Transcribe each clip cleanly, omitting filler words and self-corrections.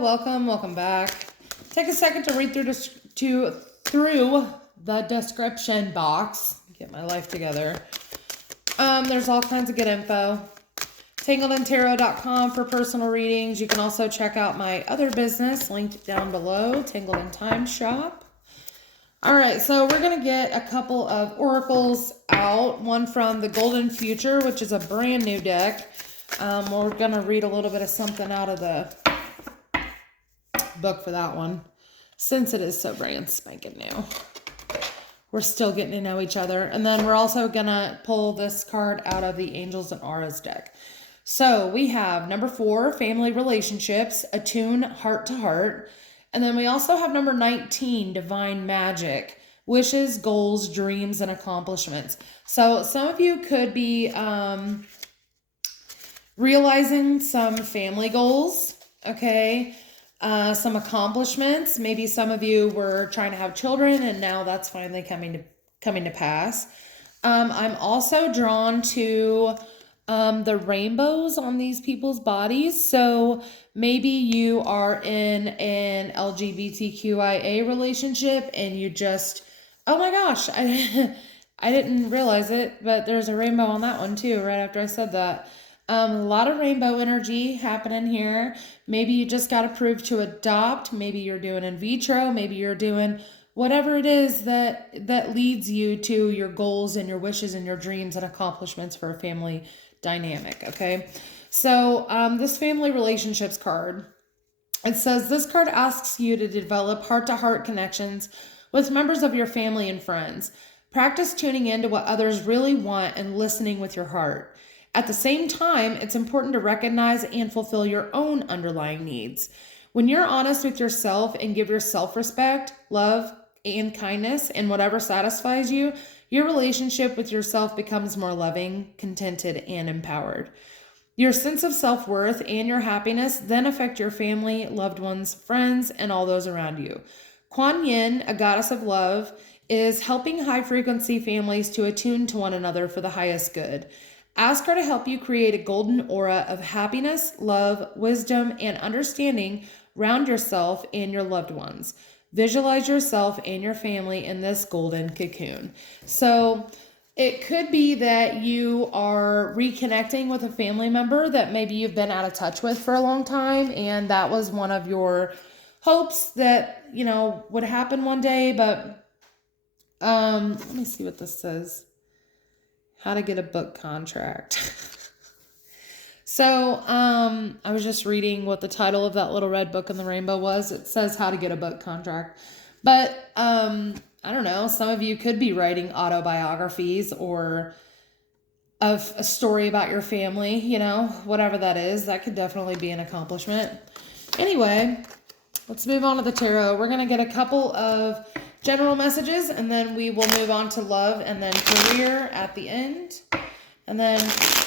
welcome back. Take a second to read through the description box. Get my life together. There's all kinds of good info. tangledintarot.com for personal readings. You can also check out my other business linked down below, Tangled in Time Shop. All right, so we're going to get a couple of oracles out. One from the Golden Future, which is a brand new deck. We're going to read a little bit of something out of the book for that one, since it is so brand spanking new. We're still getting to know each other. And then we're also going to pull this card out of the Angels and Auras deck. So we have number 4, family relationships, attune heart to heart. And then we also have number 19, divine magic, wishes, goals, dreams, and accomplishments. So some of you could be realizing some family goals, okay? Some accomplishments. Maybe some of you were trying to have children and now that's finally coming to pass. I'm also drawn to the rainbows on these people's bodies. So maybe you are in an LGBTQIA relationship and you just, oh my gosh, I didn't realize it, but there's a rainbow on that one too, right after I said that. A lot of rainbow energy happening here. Maybe you just got approved to adopt. Maybe you're doing in vitro. Maybe you're doing whatever it is that leads you to your goals and your wishes and your dreams and accomplishments for a family dynamic, okay? So this family relationships card, it says this card asks you to develop heart-to-heart connections with members of your family and friends. Practice tuning into what others really want and listening with your heart. At the same time, it's important to recognize and fulfill your own underlying needs. When you're honest with yourself and give yourself respect, love, and kindness in whatever satisfies you, your relationship with yourself becomes more loving, contented, and empowered. Your sense of self-worth and your happiness then affect your family, loved ones, friends, and all those around you. Kuan Yin, a goddess of love, is helping high-frequency families to attune to one another for the highest good. Ask her to help you create a golden aura of happiness, love, wisdom, and understanding around yourself and your loved ones. Visualize yourself and your family in this golden cocoon. So it could be that you are reconnecting with a family member that maybe you've been out of touch with for a long time, and that was one of your hopes that, you know, would happen one day. But let me see what this says. How to get a book contract. So, I was just reading what the title of that little red book in the rainbow was. It says how to get a book contract. But, I don't know, some of you could be writing autobiographies or of a story about your family, you know, whatever that is. That could definitely be an accomplishment. Anyway, let's move on to the tarot. We're going to get a couple of general messages, and then we will move on to love and then career at the end. And then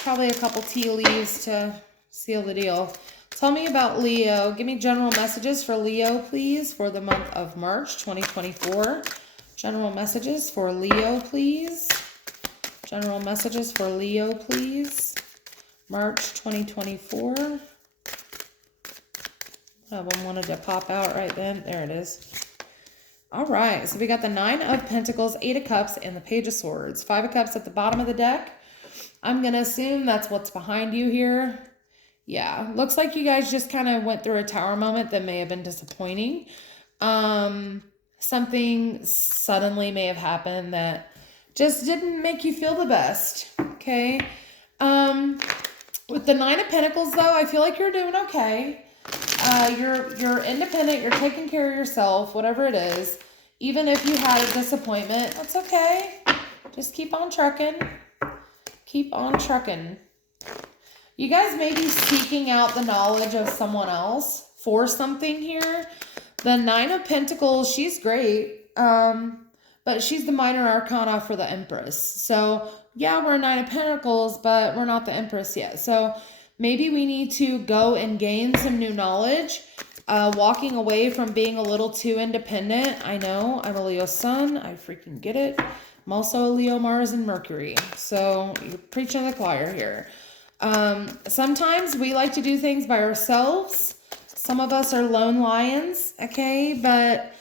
probably a couple tea leaves to seal the deal. Tell me about Leo. Give me general messages for Leo, please, for the month of March 2024. General messages for Leo, please. General messages for Leo, please. March 2024. One of them wanted to pop out right then. There it is. All right, so we got the 9 of Pentacles, 8 of Cups, and the Page of Swords. 5 of Cups at the bottom of the deck. I'm going to assume that's what's behind you here. Yeah, looks like you guys just kind of went through a tower moment that may have been disappointing. Something suddenly may have happened that just didn't make you feel the best, okay? With the 9 of Pentacles, though, I feel like you're doing okay. You're independent, you're taking care of yourself, whatever it is. Even if you had a disappointment, that's okay. Just keep on trucking. Keep on trucking. You guys may be seeking out the knowledge of someone else for something here. The 9 of Pentacles, she's great, but she's the minor arcana for the Empress. So, yeah, we're a 9 of Pentacles, but we're not the Empress yet. So, maybe we need to go and gain some new knowledge, walking away from being a little too independent. I know, I'm a Leo Sun. I freaking get it. I'm also a Leo Mars and Mercury. So you're preaching to the choir here. Sometimes we like to do things by ourselves. Some of us are lone lions, okay? But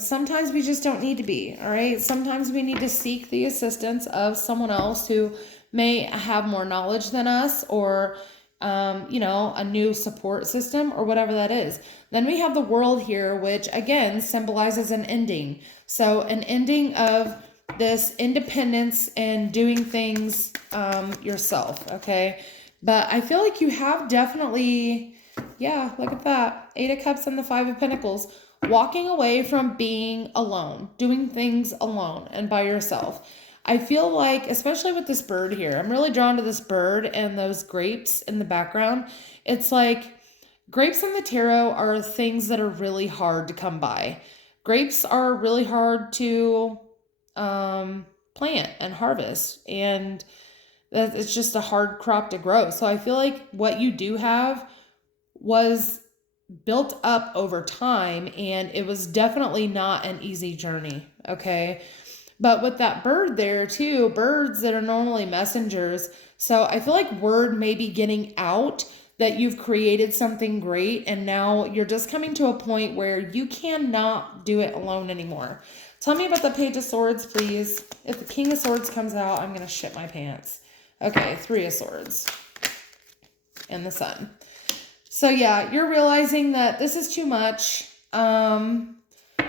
sometimes we just don't need to be, all right? Sometimes we need to seek the assistance of someone else who may have more knowledge than us, or, a new support system, or whatever that is. Then we have the world here, which again symbolizes an ending. So an ending of this independence and doing things yourself, okay? But I feel like you have definitely, yeah, look at that. 8 of Cups and the 5 of Pentacles. Walking away from being alone, doing things alone and by yourself. I feel like, especially with this bird here, I'm really drawn to this bird and those grapes in the background. It's like grapes in the tarot are things that are really hard to come by. Grapes are really hard to plant and harvest, and it's just a hard crop to grow. So I feel like what you do have was built up over time, and it was definitely not an easy journey, okay? But with that bird there too, birds that are normally messengers, so I feel like word may be getting out that you've created something great, and now you're just coming to a point where you cannot do it alone anymore. Tell me about the Page of Swords, please. If the King of Swords comes out, I'm going to shit my pants. Okay, 3 of Swords. And the Sun. So yeah, you're realizing that this is too much.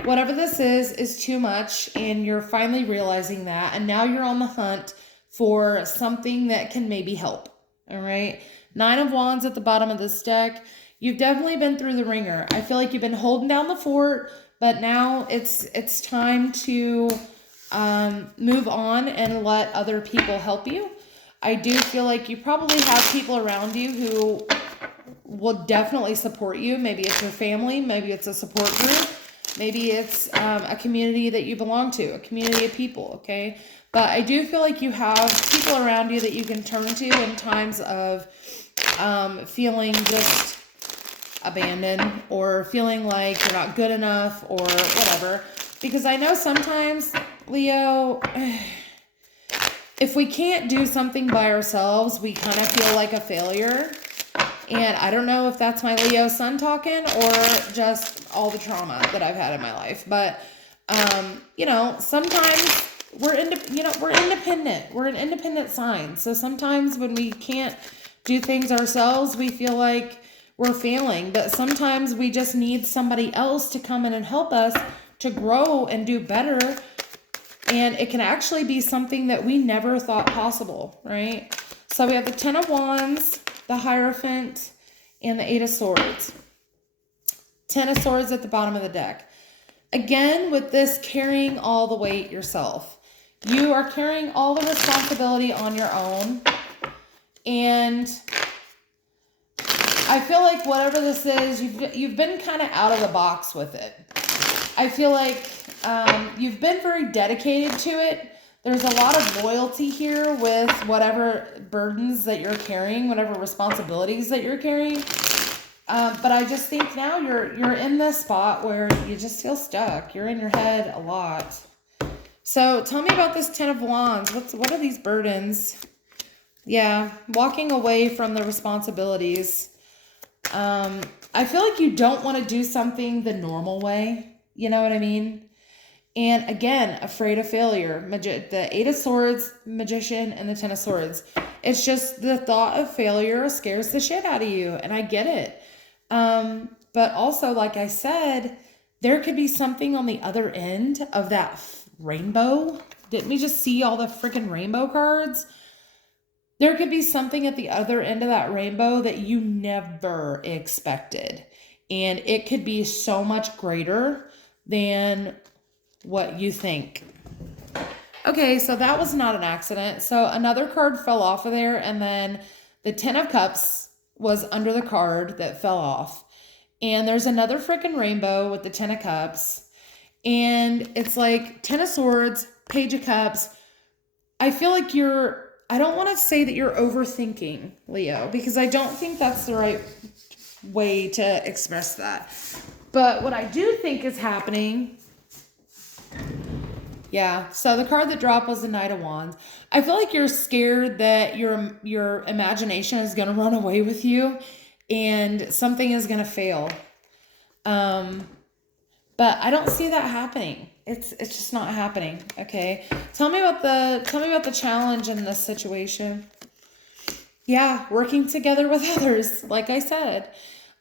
Whatever this is too much, and you're finally realizing that, and now you're on the hunt for something that can maybe help. All right, 9 of Wands at the bottom of this deck. You've definitely been through the ringer. I feel like you've been holding down the fort, but now it's time to move on and let other people help you. I do feel like you probably have people around you who will definitely support you. Maybe it's your family, maybe it's a support group, maybe it's a community that you belong to, a community of people, okay? But I do feel like you have people around you that you can turn to in times of feeling just abandoned, or feeling like you're not good enough, or whatever. Because I know sometimes, Leo, if we can't do something by ourselves, we kind of feel like a failure. And I don't know if that's my Leo sun talking, or just all the trauma that I've had in my life. But, sometimes we're independent. We're an independent sign. So sometimes when we can't do things ourselves, we feel like we're failing. But sometimes we just need somebody else to come in and help us to grow and do better. And it can actually be something that we never thought possible, right? So we have the 10 of Wands, the Hierophant, and the 8 of Swords. 10 of Swords at the bottom of the deck. Again, with this carrying all the weight yourself. You are carrying all the responsibility on your own. And I feel like whatever this is, you've been kind of out of the box with it. I feel like you've been very dedicated to it. There's a lot of loyalty here with whatever burdens that you're carrying, whatever responsibilities that you're carrying. But I just think now you're in this spot where you just feel stuck. You're in your head a lot. So tell me about this 10 of Wands. What are these burdens? Yeah, walking away from the responsibilities. I feel like you don't want to do something the normal way. You know what I mean? And again, afraid of failure. The 8 of Swords, Magician, and the 10 of Swords. It's just the thought of failure scares the shit out of you. And I get it. But also, like I said, there could be something on the other end of that rainbow. Didn't we just see all the freaking rainbow cards? There could be something at the other end of that rainbow that you never expected. And it could be so much greater than what you think. Okay, so that was not an accident. So another card fell off of there, and then the 10 of Cups was under the card that fell off. And there's another freaking rainbow with the 10 of Cups. And it's like 10 of Swords, Page of Cups. I feel like I don't want to say that you're overthinking, Leo, because I don't think that's the right way to express that. But what I do think is happening, yeah, so the card that dropped was the Knight of Wands. I feel like you're scared that your imagination is going to run away with you, and something is going to fail. But I don't see that happening. It's just not happening. Okay. Tell me about the challenge in this situation. Yeah, working together with others, like I said.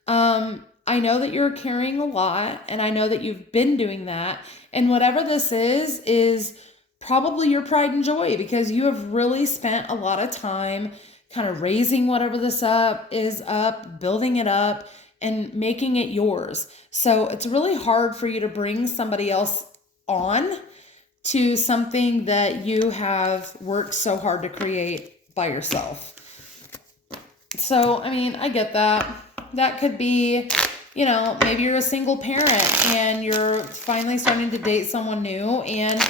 I know that you're carrying a lot, and I know that you've been doing that. And whatever this is probably your pride and joy, because you have really spent a lot of time kind of raising whatever this is up, building it up, and making it yours. So it's really hard for you to bring somebody else on to something that you have worked so hard to create by yourself. So, I mean, I get that. That could be, maybe you're a single parent and you're finally starting to date someone new, and,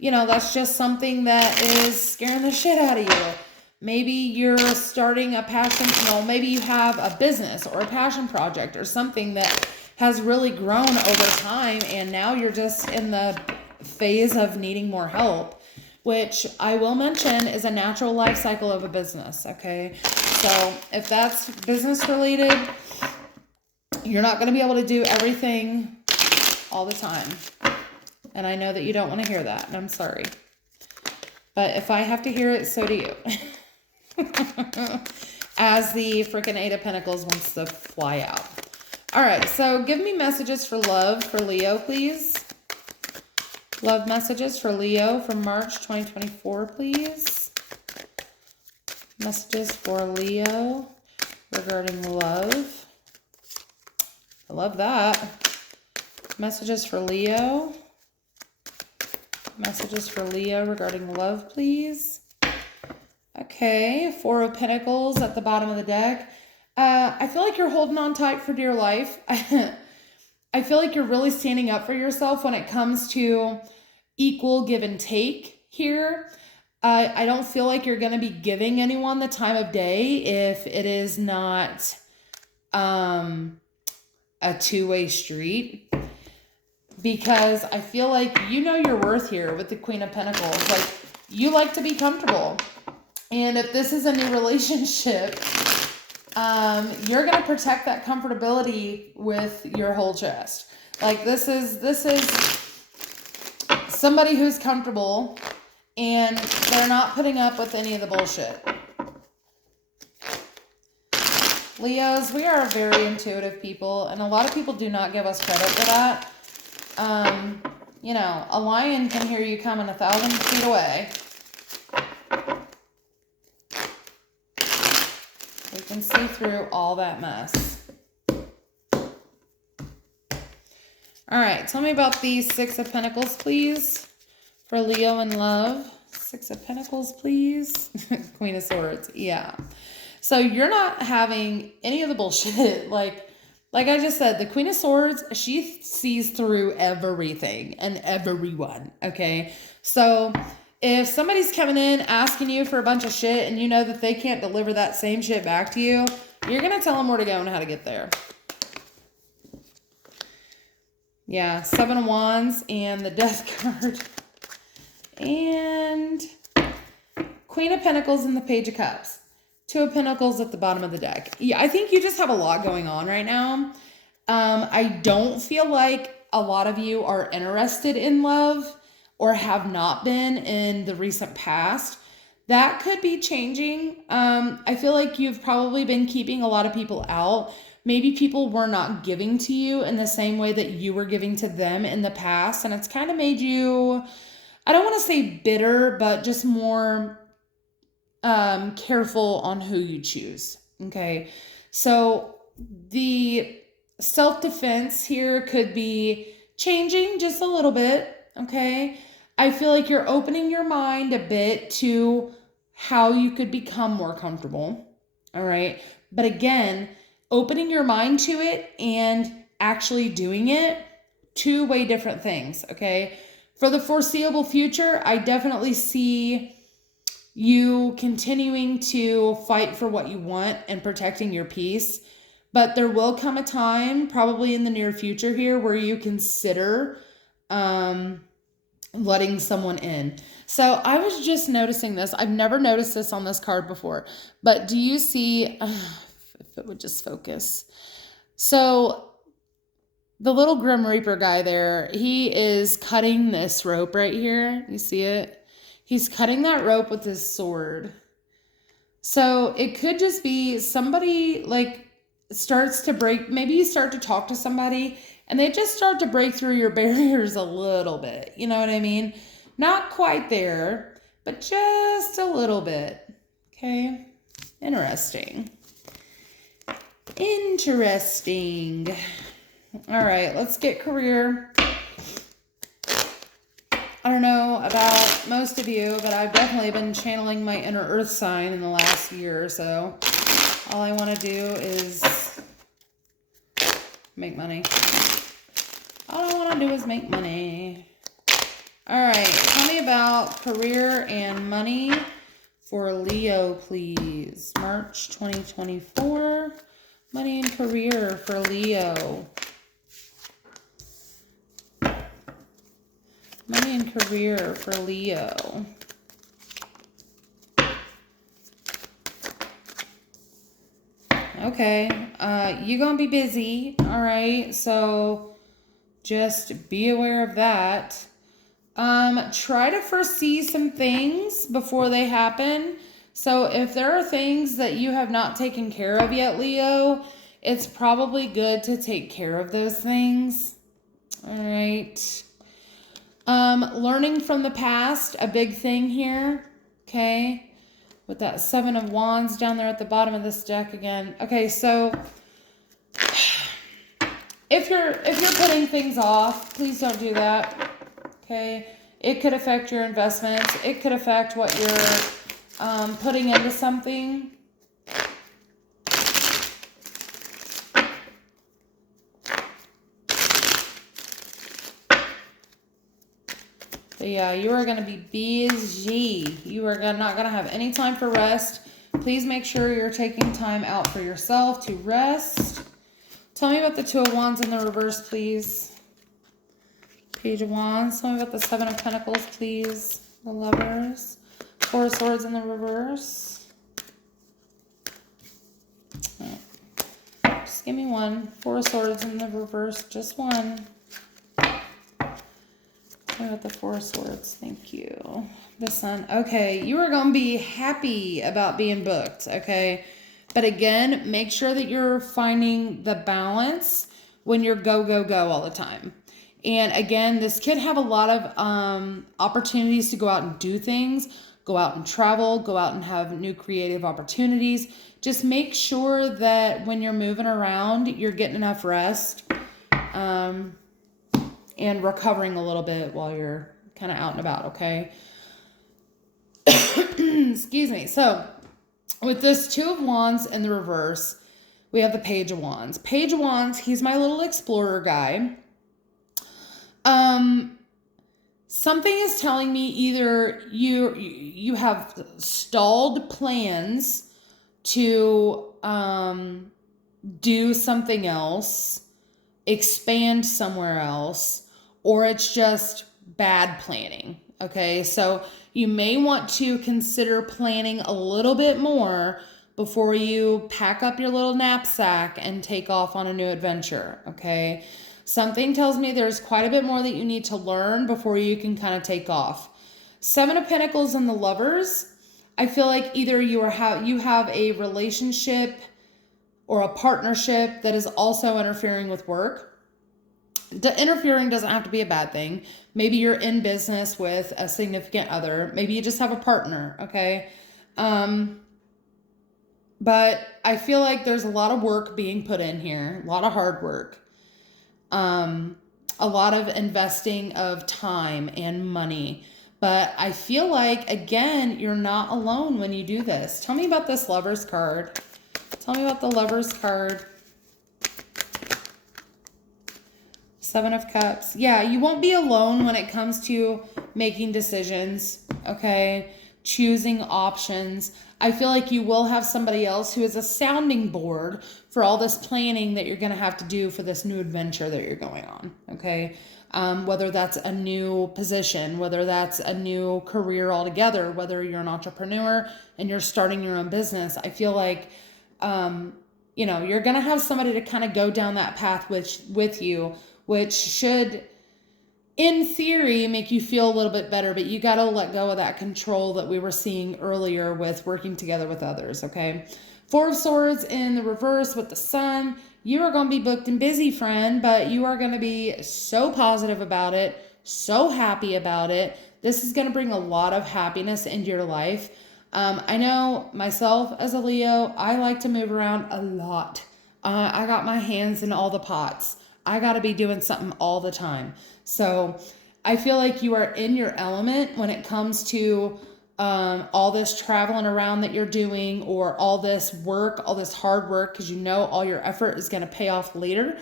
that's just something that is scaring the shit out of you. Maybe you're starting a passion, maybe you have a business or a passion project or something that has really grown over time, and now you're just in the phase of needing more help, which I will mention is a natural life cycle of a business, okay? So if that's business related, you're not going to be able to do everything all the time. And I know that you don't want to hear that, and I'm sorry. But if I have to hear it, so do you. As the freaking Eight of Pentacles wants to fly out. All right, so give me messages for love for Leo, please. Love messages for Leo from March 2024, please. Messages for Leo regarding love. I love that. Messages for Leo. Messages for Leo regarding love, please. Okay, Four of Pentacles at the bottom of the deck. I feel like you're holding on tight for dear life. I feel like you're really standing up for yourself when it comes to equal give and take here. I don't feel like you're going to be giving anyone the time of day if it is not a two-way street. Because I feel like you know your worth here with the Queen of Pentacles. Like, you like to be comfortable. And if this is a new relationship, you're going to protect that comfortability with your whole chest. Like, this is somebody who's comfortable and they're not putting up with any of the bullshit. Leos, we are very intuitive people, and a lot of people do not give us credit for that. A lion can hear you coming 1,000 feet away. We can see through all that mess. All right, tell me about the Six of Pentacles, please, for Leo in love. Six of Pentacles, please. Queen of Swords, yeah. So you're not having any of the bullshit. Like I just said, the Queen of Swords, she sees through everything and everyone, okay? So if somebody's coming in asking you for a bunch of shit and you know that they can't deliver that same shit back to you, you're going to tell them where to go and how to get there. Yeah, Seven of Wands and the Death card. And Queen of Pentacles and the Page of Cups. Two of Pentacles at the bottom of the deck. Yeah, I think you just have a lot going on right now. I don't feel like a lot of you are interested in love or have not been in the recent past. That could be changing. I feel like you've probably been keeping a lot of people out. Maybe people were not giving to you in the same way that you were giving to them in the past. And it's kind of made you, I don't want to say bitter, but just more careful on who you choose. Okay. So the self-defense here could be changing just a little bit. Okay. I feel like you're opening your mind a bit to how you could become more comfortable. All right. But again, opening your mind to it and actually doing it, two way different things. Okay. For the foreseeable future, I definitely see you continuing to fight for what you want and protecting your peace. But there will come a time, probably in the near future here, where you consider letting someone in. So I was just noticing this. I've never noticed this on this card before. But do you see if it would just focus. So the little Grim Reaper guy there, he is cutting this rope right here. You see it? He's cutting that rope with his sword. So it could just be somebody like starts to break, maybe you start to talk to somebody and they just start to break through your barriers a little bit. You know what I mean? Not quite there, but just a little bit. Okay? Interesting. Interesting. All right, let's get career. I don't know about most of you, but I've definitely been channeling my inner earth sign in the last year or so. All I want to do is make money. All I want to do is make money. All right, tell me about career and money for Leo, please. March 2024. Money and career for Leo. Money and career for Leo. Okay, you're gonna be busy, all right? So just be aware of that. Try to foresee some things before they happen. So if there are things that you have not taken care of yet, Leo, it's probably good to take care of those things. All right. Learning from the past, a big thing here. Okay. With that 7 of Wands down there at the bottom of this deck again. Okay, so if you're putting things off, please don't do that. Okay, it could affect your investments. It could affect what you're putting into something. But yeah, you are going to be busy. You are not going to have any time for rest. Please make sure you're taking time out for yourself to rest. Tell me about the 2 of Wands in the reverse, please. Page of Wands. Tell me about the 7 of Pentacles, please. The Lovers. 4 of Swords in the reverse. Just give me one. 4 of Swords in the reverse. Just one. Tell me about the 4 of Swords. Thank you. The Sun. Okay, you are going to be happy about being booked, okay? But again, make sure that you're finding the balance when you're go, go, go all the time. And again, this could have a lot of opportunities to go out and do things, go out and travel, go out and have new creative opportunities. Just make sure that when you're moving around, you're getting enough rest and recovering a little bit while you're kind of out and about, okay? Excuse me. So with this 2 of Wands in the reverse, we have the Page of Wands. Page of Wands, he's my little explorer guy. Something is telling me either you have stalled plans to do something else, expand somewhere else, or it's just bad planning. Okay, so you may want to consider planning a little bit more before you pack up your little knapsack and take off on a new adventure. Okay. Something tells me there's quite a bit more that you need to learn before you can kind of take off. 7 of Pentacles and the Lovers. I feel like either you have a relationship or a partnership that is also interfering with work. The interfering doesn't have to be a bad thing. Maybe you're in business with a significant other. Maybe you just have a partner, okay? But I feel like there's a lot of work being put in here, a lot of hard work. A lot of investing of time and money. But I feel like, again, you're not alone when you do this. Tell me about this Lovers card. Tell me about the Lovers card. 7 of Cups. Yeah, you won't be alone when it comes to making decisions, okay? Choosing options. I feel like you will have somebody else who is a sounding board for all this planning that you're going to have to do for this new adventure that you're going on, okay? Whether that's a new position, whether that's a new career altogether, whether you're an entrepreneur and you're starting your own business. I feel like you're going to have somebody to kind of go down that path with you, which should, in theory, make you feel a little bit better, but you got to let go of that control that we were seeing earlier with working together with others, okay? Four of Swords in the reverse with the Sun. You are going to be booked and busy, friend, but you are going to be so positive about it, so happy about it. This is going to bring a lot of happiness into your life. I know myself as a Leo, I like to move around a lot. I got my hands in all the pots. I got to be doing something all the time. So I feel like you are in your element when it comes to all this traveling around that you're doing, or all this work, all this hard work, because all your effort is going to pay off later.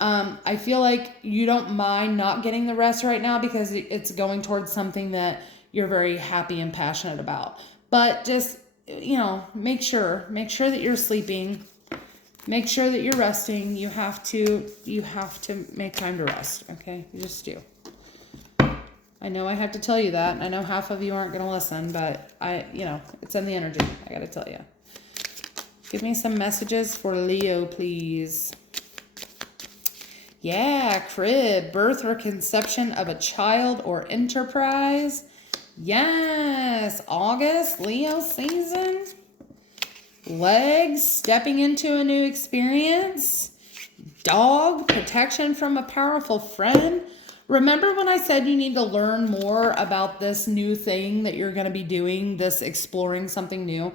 I feel like you don't mind not getting the rest right now because it's going towards something that you're very happy and passionate about. But just, make sure that you're sleeping. Make sure that you're resting. You have to make time to rest, okay? You just do. I know I have to tell you that. I know half of you aren't going to listen, but it's in the energy. I got to tell you. Give me some messages for Leo, please. Yeah, crib, birth or conception of a child or enterprise. Yes, August, Leo season. Legs, stepping into a new experience. Dog, protection from a powerful friend. Remember when I said you need to learn more about this new thing that you're going to be doing, this exploring something new?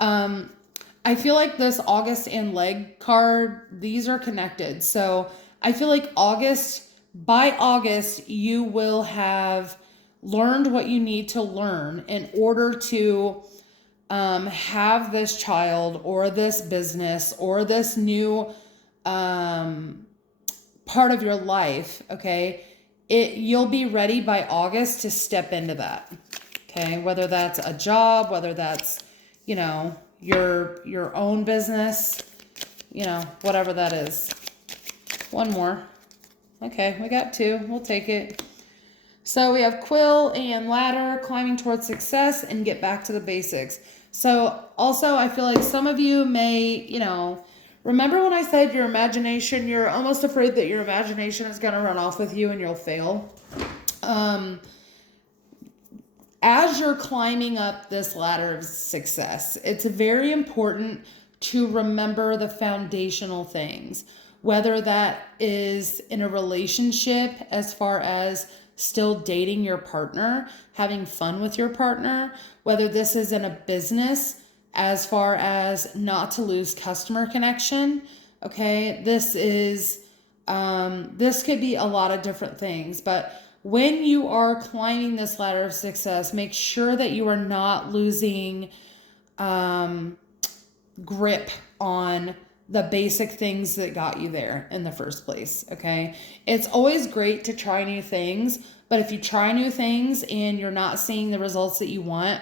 I feel like this August and leg card, these are connected. So I feel like by August, you will have learned what you need to learn in order to have this child or this business or this new part of your life, okay? You'll be ready by August to step into that, okay? Whether that's a job, whether that's, your own business, whatever that is. One more. Okay, we got two. We'll take it. So we have quill and ladder, climbing towards success, and get back to the basics. So also, I feel like some of you may, remember when I said your imagination, you're almost afraid that your imagination is going to run off with you and you'll fail. As you're climbing up this ladder of success, it's very important to remember the foundational things, whether that is in a relationship, as far as still dating your partner, having fun with your partner, whether this is in a business, as far as not to lose customer connection. Okay, this could be a lot of different things, but when you are climbing this ladder of success, make sure that you are not losing grip on the basic things that got you there in the first place, okay? It's always great to try new things, but if you try new things and you're not seeing the results that you want,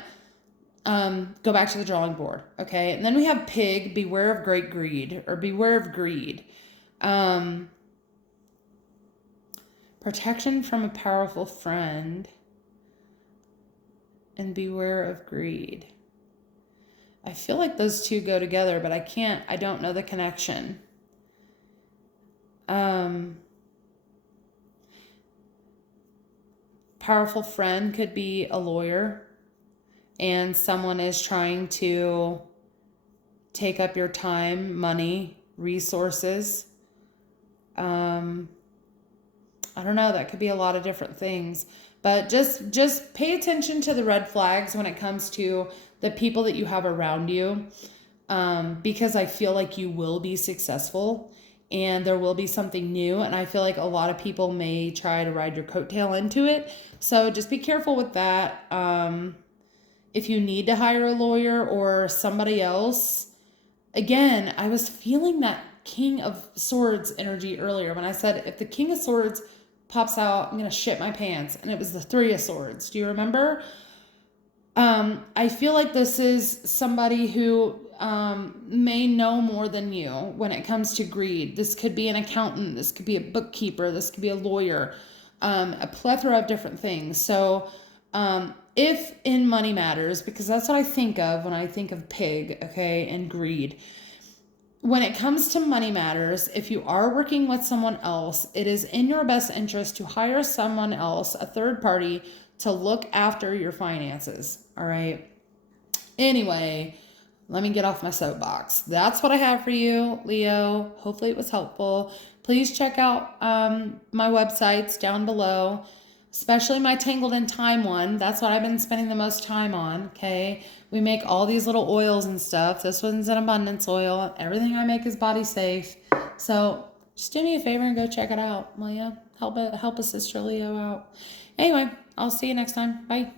go back to the drawing board, okay? And then we have pig, beware of great greed, or beware of greed. Protection from a powerful friend, and beware of greed. I feel like those two go together, but I don't know the connection. Powerful friend could be a lawyer, and someone is trying to take up your time, money, resources. I don't know, that could be a lot of different things, but just pay attention to the red flags when it comes to the people that you have around you, because I feel like you will be successful and there will be something new, and I feel like a lot of people may try to ride your coattail into it, so just be careful with that. If you need to hire a lawyer or somebody else, again, I was feeling that King of Swords energy earlier when I said if the King of Swords pops out, I'm going to shit my pants, and it was the Three of Swords. Do you remember? I feel like this is somebody who may know more than you when it comes to greed. This could be an accountant. This could be a bookkeeper. This could be a lawyer. A plethora of different things. So if in money matters, because that's what I think of when I think of pig, okay, and greed. when it comes to money matters, if you are working with someone else, it is in your best interest to hire someone else, a third party, to look after your finances. All right. Anyway, let me get off my soapbox. That's what I have for you, Leo. Hopefully it was helpful. Please check out my websites down below, especially my Tangled in Time one. That's what I've been spending the most time on, okay? We make all these little oils and stuff. This one's an abundance oil. Everything I make is body safe. So just do me a favor and go check it out, will ya? Help a sister Leo out. Anyway, I'll see you next time. Bye.